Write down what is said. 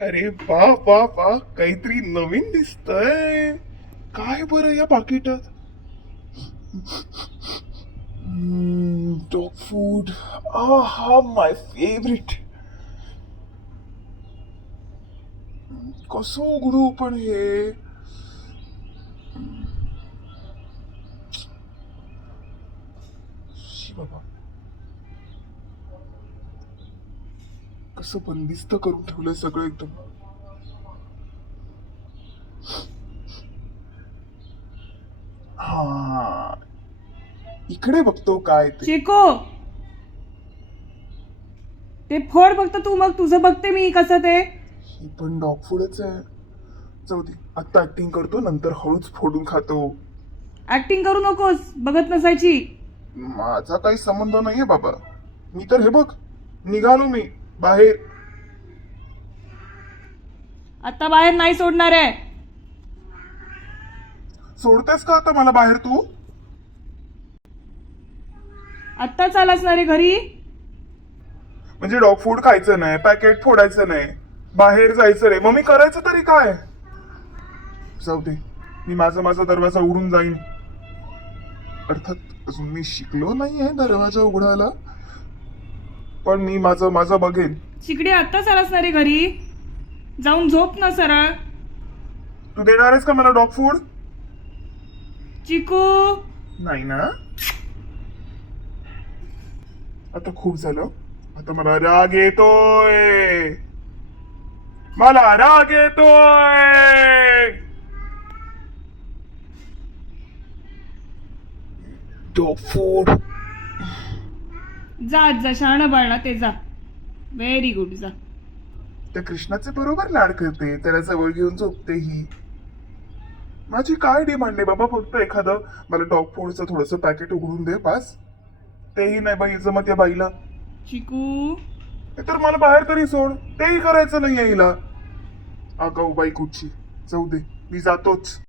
अरे वा वा वा, काहीतरी नवीन दिसतंय. काय बरं या पाकिटात? Dog food. हा माय फेवरेट. कसं उघडू पण हे? शी बाबा, कसं बंदिस्त करून ठेवलंय सगळं एकदम. हा, इकडे बघतो काय ते. चिको, ते फोड फक्त तू, मग तुझं बघते मी कसं ते. ही पण डॉग फूडच आहे. जाऊ दे, आता ऍक्टिंग करतो, नंतर हळूच फोडून खातो. ऍक्टिंग करू नकोस, बघत नसायची. माझा काही संबंध नाहीये बाबा. मी तर हे बघ, निघालो मी बाहेर. आता बाहेर नाही सोडणार आहे. सोडतेस का आता मला बाहेर तू? आत्ताच आलास ना रे घरी. म्हणजे डॉग फूड खायचं नाही, पॅकेट फोडायचं नाही, बाहेर जायचं रे, मग मी करायचं तरी काय? जाऊ दे, मी माझा माझा दरवाजा उघडून जाईन. अर्थात अजून मी शिकलो नाहीये दरवाजा उघडायला, पण मी माझं माझं बघेन. शिकडी, आत्ताच आलास ना रे घरी. जाऊन झोप ना सरळ. तू देणार आहेस का मला डॉग फूड? चिकू, नाही ना. आता खूप झालं. आता मला राग येतोय. मला राग येतोय. Dog food. जा जा, शहाणा बाळा ते जा. व्हेरी गुड, जा. त्या कृष्णाचे बरोबर लाड करते, त्याला जवळ घेऊन झोपते ही. माझी काय डिमांड आहे बाबा, फक्त एखादं मला डॉग फूडचं थोडंसं पॅकेट उघडून दे बस. तेही नाही बाई जमत या बाईला. चिकू, तर मला बाहेर तरी सोड, तेही करायचं नाही हिला. आगाऊ बाई कुठची. जाऊ दे, मी जातोच.